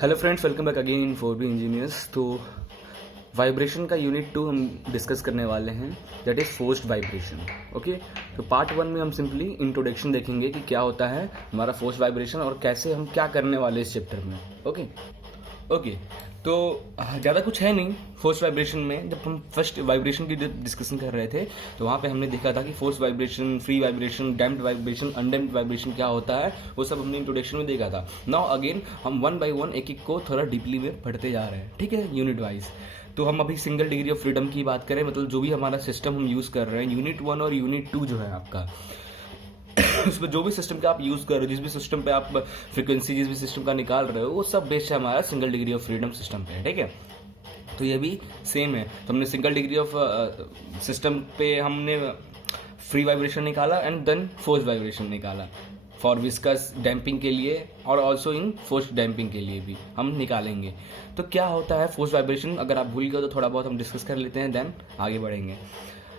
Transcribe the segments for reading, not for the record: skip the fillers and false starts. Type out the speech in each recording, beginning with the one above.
Hello friends, welcome back again in 4B engineers. तो vibration का unit 2 हम discuss करने वाले हैं, that is forced vibration. Okay, तो पार्ट 1 में हम सिंपली इंट्रोडक्शन देखेंगे कि क्या होता है हमारा फोर्स्ड वाइब्रेशन और कैसे हम क्या करने वाले इस चैप्टर में। ओके, तो ज़्यादा कुछ है नहीं फोर्स वाइब्रेशन में। जब हम फर्स्ट वाइब्रेशन की डिस्कशन कर रहे थे तो वहाँ पे हमने देखा था कि force vibration, free vibration, damped vibration, undamped vibration क्या होता है, वो सब हमने इंट्रोडक्शन में देखा था। नाउ अगेन हम वन बाय वन एक एक को थोड़ा डीपली में पढ़ते जा रहे हैं, ठीक है, यूनिट वाइज। तो हम अभी सिंगल डिग्री ऑफ फ्रीडम की बात करें, मतलब जो भी हमारा सिस्टम हम यूज़ कर रहे हैं, यूनिट 1 और यूनिट 2 जो है आपका उसमें जो भी सिस्टम का आप यूज़ कर रहे हो, जिस भी सिस्टम पे आप फ्रीक्वेंसी जिस भी सिस्टम का निकाल रहे हो, वो सब बेस्ड है हमारा single degree of freedom system पे, ठीक है। तो ये भी सेम है। तो हमने सिंगल डिग्री ऑफ सिस्टम पे हमने फ्री वाइब्रेशन निकाला एंड देन फोर्स वाइब्रेशन निकाला फॉर विस्कस डैम्पिंग के लिए और ऑल्सो इन फोर्स डैम्पिंग के लिए भी हम निकालेंगे। तो क्या होता है फोर्स वाइब्रेशन, अगर आप भूल गए तो थोड़ा बहुत हम डिस्कस कर लेते हैं, देन आगे बढ़ेंगे।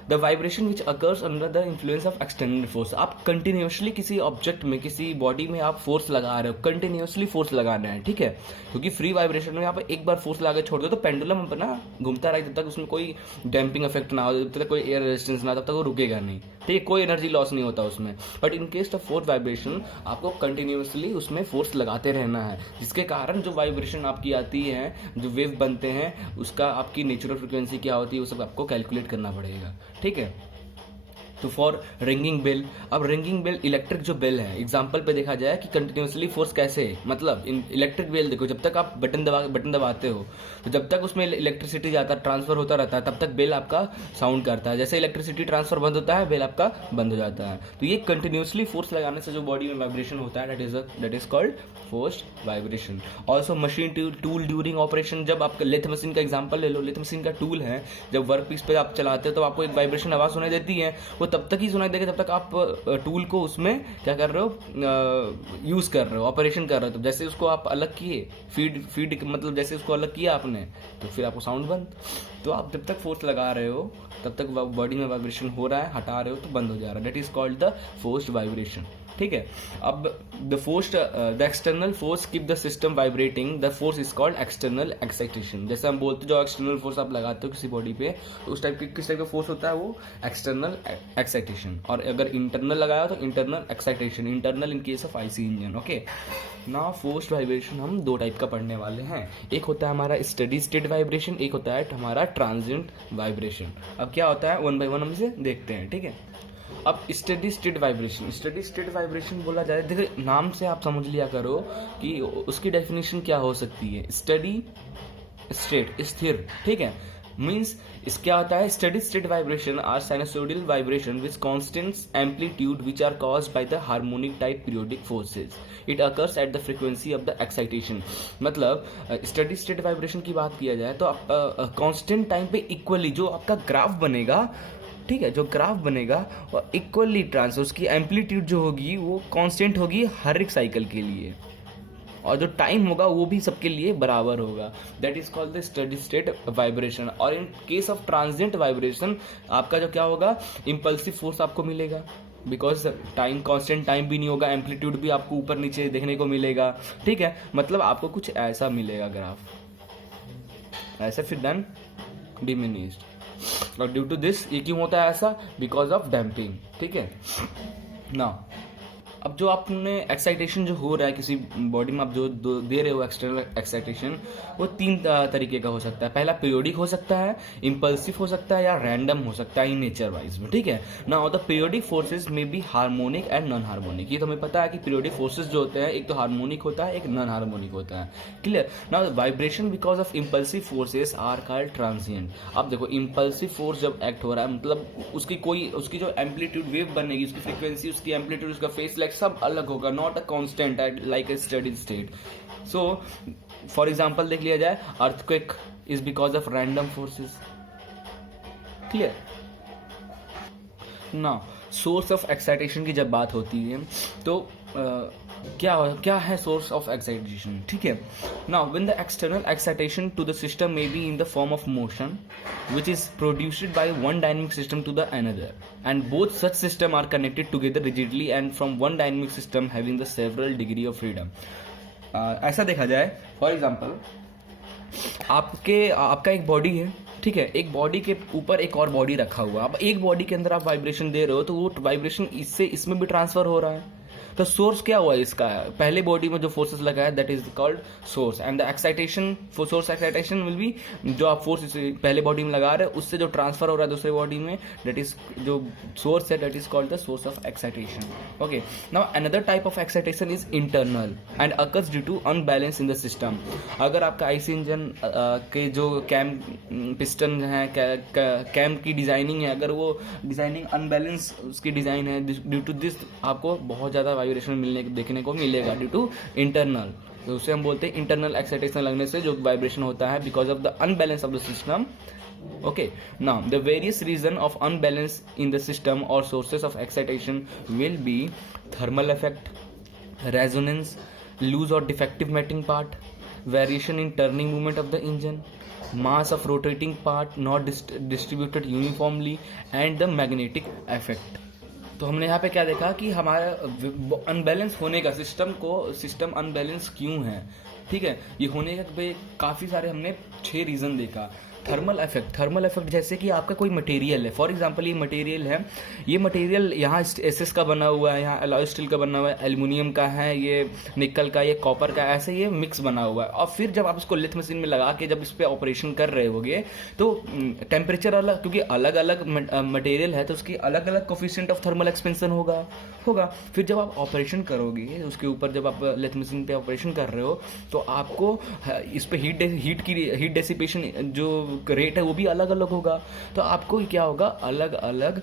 The vibration which occurs under the influence of external force. आप कंटिन्यूसली किसी ऑब्जेक्ट में, किसी बॉडी में आप फोर्स लगा रहे हो, कंटिन्यूसली फोर्स लगाना है, ठीक है। क्योंकि फ्री वाइब्रेशन में आप एक बार फोर्स लगा छोड़ दो तो पेंडुलम अपना घूमता रहे, जब तक उसमें कोई डैम्पिंग इफेक्ट ना हो, जब तक कोई एयर रेजिस्टेंस ना हो, तब तक वो रुकेगा नहीं, ठीक है, कोई एनर्जी लॉस नहीं होता उसमें। But in case of force vibration आपको कंटिन्यूसली उसमें फोर्स लगाते रहना है, जिसके कारण जो वाइब्रेशन आपकी आती है, जो वेव बनते हैं, उसका आपकी नेचुरल फ्रिक्वेंसी क्या होती है, वो सब आपको कैलकुलेट करना पड़ेगा, ठीक है। तो फॉर रिंगिंग बेल, अब रिंगिंग बेल इलेक्ट्रिक जो बेल है, एग्जांपल पे देखा जाए कि कंटिन्यूसली फोर्स कैसे है, मतलब इन इलेक्ट्रिक बेल देखो, जब तक आप बटन दबाते हो तो जब तक उसमें इलेक्ट्रिसिटी जाता, ट्रांसफर होता रहता है, तब तक बेल आपका साउंड करता है। जैसे इलेक्ट्रिसिटी ट्रांसफर बंद होता है, बेल आपका बंद हो जाता है। तो ये कंटिन्यूसली फोर्स लगाने से जो बॉडी में वाइब्रेशन होता है, that is called forced vibration. Also machine tool during operation, जब आप लेथ मशीन का एग्जाम्पल ले लो, लेथ मशीन का टूल है, जब वर्क पीस पे आप चलाते हो तो आपको एक वाइब्रेशन आवाज सुनाई देती है, वो तब तक ही सुनाई देगा जब तक आप टूल को उसमें क्या कर रहे हो, यूज कर रहे हो, ऑपरेशन कर रहे हो। तो जैसे उसको आप अलग किए, फीड मतलब जैसे उसको अलग किया आपने, तो फिर आपको साउंड बंद। तो आप जब तक फोर्स लगा रहे हो तब तक बॉडी में वाइब्रेशन हो रहा है, हटा रहे हो तो बंद हो जा रहा है, that is called the forced vibration, ठीक है। अब the external force keep the system vibrating, the force is called external excitation. जैसे हम बोलते जो एक्सटर्नल फोर्स आप लगाते हो किसी बॉडी पे, तो उस टाइप की किस टाइप का फोर्स होता है, वो एक्सटर्नल एक्साइटेशन। और अगर इंटरनल लगाया तो internal excitation, internal in case of IC engine, okay. ना फोर्स्ड वाइब्रेशन हम दो टाइप का पढ़ने वाले हैं, एक होता है हमारा स्टेडी स्टेट वाइब्रेशन, एक होता है हमारा ट्रांजिएंट वाइब्रेशन। अब क्या होता है वन बाय वन हम इसे देखते हैं, ठीक है। अब स्टेडी स्टेट वाइब्रेशन बोला जाए, देखिए नाम से आप समझ लिया करो कि उसकी डेफिनेशन क्या हो सकती है। स्टेडी स्टेट स्थिर, ठीक है, मीन्स इस क्या होता है, steady state vibration are sinusoidal vibration which constant amplitude which are caused by the harmonic type periodic forces, it occurs at the frequency of the excitation. मतलब स्टेडी स्टेट वाइब्रेशन की बात किया जाए तो कांस्टेंट टाइम पे equally जो आपका graph बनेगा, ठीक है, जो ग्राफ बनेगा वो इक्वली ट्रांसफर, उसकी एम्पलीट्यूड जो होगी वो कांस्टेंट होगी हर एक साइकिल के लिए, और जो टाइम होगा वो भी सबके लिए बराबर होगा, that is called the steady state vibration. और in case of transient vibration आपका जो क्या होगा, इंपल्सिव फोर्स आपको मिलेगा, बिकॉज टाइम कांस्टेंट टाइम भी नहीं होगा, एम्पलीट्यूड भी आपको ऊपर नीचे देखने को मिलेगा, ठीक है। मतलब आपको कुछ ऐसा मिलेगा ग्राफ, ऐसे फिर देन डिमिनिश्ड। और ड्यू टू दिस ये क्यों होता है ऐसा, बिकॉज ऑफ डैम्पिंग, ठीक है ना। अब जो आपने एक्साइटेशन जो हो रहा है किसी बॉडी में, आप जो दे रहे हो एक्सटर्नल एक्साइटेशन, वो तीन तरीके का हो सकता है। पहला पीरियोडिक हो सकता है, इम्पल्सिव हो सकता है, या रैंडम हो सकता है इन नेचर वाइज में, ठीक है ना। द पीरियोडिक फोर्सेज में be harmonic and non harmonic. ये तो हमें पता है कि पीरियोडिक फोर्सेज जो होते हैं एक तो हार्मोनिक होता है, एक नॉन हार्मोनिक होता है, क्लियर ना। Vibration because of impulsive forces are called transient. अब देखो इंपल्सिव फोर्स जब एक्ट हो रहा है, मतलब उसकी जो एम्पलीट्यूड वेव बनेगी, उसकी फ्रीक्वेंसी, उसकी एम्पलीट्यूड, उसका फेस लेग सब अलग होगा, not a constant like a steady state. So for example देख लिया जाए, earthquake is because of random forces, clear ना। सोर्स ऑफ एक्साइटेशन की जब बात होती है तो क्या है सोर्स ऑफ एक्साइटेशन, ठीक है। Now when the external excitation to the system may be in the form of motion which is produced by one dynamic system to the another, and both such system are connected together rigidly and from one dynamic system having the several degree of freedom. ऐसा देखा जाए, for example आपका एक body है, ठीक है, एक body के ऊपर एक और बॉडी रखा हुआ, अब एक बॉडी के अंदर आप वाइब्रेशन दे रहे हो तो वो वाइब्रेशन इससे इसमें भी ट्रांसफर हो रहा है। तो सोर्स क्या हुआ इसका, पहले बॉडी में जो फोर्सेस लगा है that is called source, and the excitation for source excitation will be, जो आप फोर्स पहले बॉडी में लगा रहे हो उससे जो ट्रांसफर हो रहा है दूसरे बॉडी में, दैट इज जो सोर्स है, that is called the source of excitation. Okay, now another type of excitation is internal and occurs due to unbalance in the system. अगर आपका आईसी इंजन के जो कैम पिस्टन है, cam की designing है, अगर वो डिजाइनिंग अनबैलेंस उसकी डिजाइन है, ड्यू टू दिस आपको बहुत ज्यादा वाइब्रेशन देखने को मिलेगा ड्यू टू इंटरनल। तो उसे हम बोलते हैं इंटरनल एक्साइटेशन लगने से जो वाइब्रेशन होता है because of the unbalance of the system. Okay, now the various reason of unbalance in the system or sources of excitation will be thermal effect, resonance, loose or defective mating part, variation in turning movement of the engine, mass of rotating part not distributed uniformly, and the magnetic effect. तो हमने यहाँ पे क्या देखा कि हमारा unbalance होने का सिस्टम अनबैलेंस क्यों है, ठीक है, ये होने का काफ़ी सारे हमने 6 रीज़न देखा। थर्मल इफेक्ट जैसे कि आपका कोई मटेरियल है, फॉर एग्जांपल ये मटेरियल यहाँ एसएस का बना हुआ है, यहाँ अलॉय स्टील का बना हुआ है, एल्युमिनियम का है, ये निकल का, ये कॉपर का, ऐसे ये मिक्स बना हुआ है। और फिर जब आप इसको लिथ मशीन में लगा के जब इस पर ऑपरेशन कर रहे होगे तो टेम्परेचर अलग, क्योंकि अलग अलग मटेरियल है तो उसकी अलग अलग कोफिशिएंट ऑफ थर्मल एक्सपेंशन होगा। फिर जब आप ऑपरेशन करोगे उसके ऊपर, जब आप लिथ मशीन पे ऑपरेशन कर रहे हो तो आपको इस पे हीट डेसिपेशन जो रेट है वो भी अलग अलग होगा। तो आपको क्या होगा, अलग अलग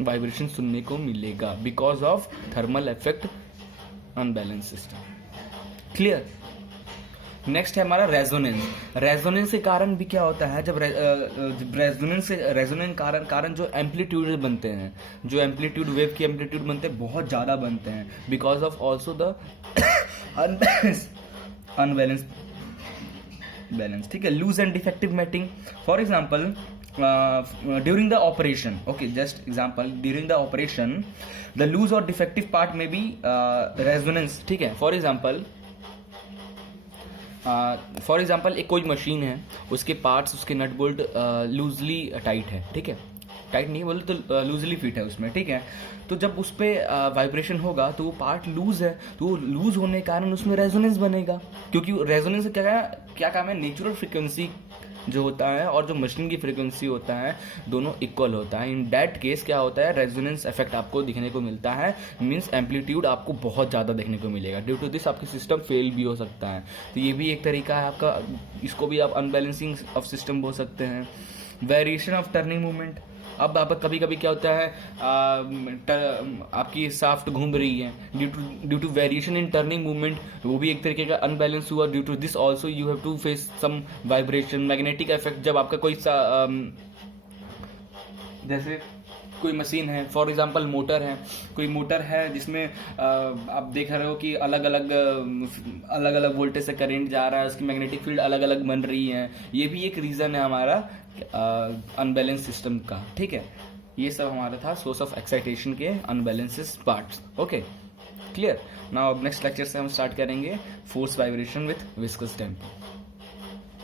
वाइब्रेशन सुनने को मिलेगा because of thermal effect unbalance system. Clear. Next है हमारा रेजोनेंस के कारण भी क्या होता है, जब रेजोनेंस कारण जो एम्पलीट्यूड बनते हैं, जो एम्पलीट्यूड वेव की एम्पलीट्यूड बनते हैं बहुत ज्यादा बनते हैं because of also the unbalance balance, ठीक है। Loose and defective mating, for example during the operation, okay, just example, during the operation the loose और डिफेक्टिव पार्ट में भी रेजोनेंस, ठीक है। फॉर एग्जाम्पल एक कोई मशीन है, उसके पार्ट्स, उसके नट बोल्ट लूजली टाइट है, ठीक है, टाइट नहीं बोले तो लूजली फिट है उसमें, ठीक है। तो जब उस पर वाइब्रेशन होगा तो वो पार्ट लूज है, तो वो लूज होने के कारण उसमें रेजोनेंस बनेगा, क्योंकि रेजोनेंस क्या काम है, नेचुरल फ्रीक्वेंसी जो होता है और जो मशीन की फ्रीक्वेंसी होता है दोनों इक्वल होता है। इन दैट केस क्या होता है, रेजोनेंस इफेक्ट आपको दिखने को मिलता है, मींस एम्पलीट्यूड आपको बहुत ज़्यादा देखने को मिलेगा। ड्यू टू दिस आपकी सिस्टम फेल भी हो सकता है। तो ये भी एक तरीका है आपका, इसको भी आप अनबैलेंसिंग ऑफ सिस्टम बोल सकते हैं। वेरिएशन ऑफ टर्निंग मूवमेंट, अब आप कभी कभी क्या होता है, आपकी शाफ्ट घूम रही है, due to variation in turning movement, वो भी एक तरीके का अनबैलेंस हुआ। Due to this also you have to face some vibration, magnetic effect. जब आपका कोई जैसे कोई मशीन है, फॉर एग्जांपल कोई मोटर है जिसमें आप देख रहे हो कि अलग अलग वोल्टेज से करंट जा रहा है, उसकी मैग्नेटिक फील्ड अलग अलग बन रही है, ये भी एक रीजन है हमारा अनबैलेंस सिस्टम का, ठीक है। ये सब हमारा था सोर्स ऑफ एक्साइटेशन के अनबैलेंसेस पार्ट्स। Okay, clear. नाउ अब नेक्स्ट लेक्चर से हम स्टार्ट करेंगे force vibration with viscous tempo.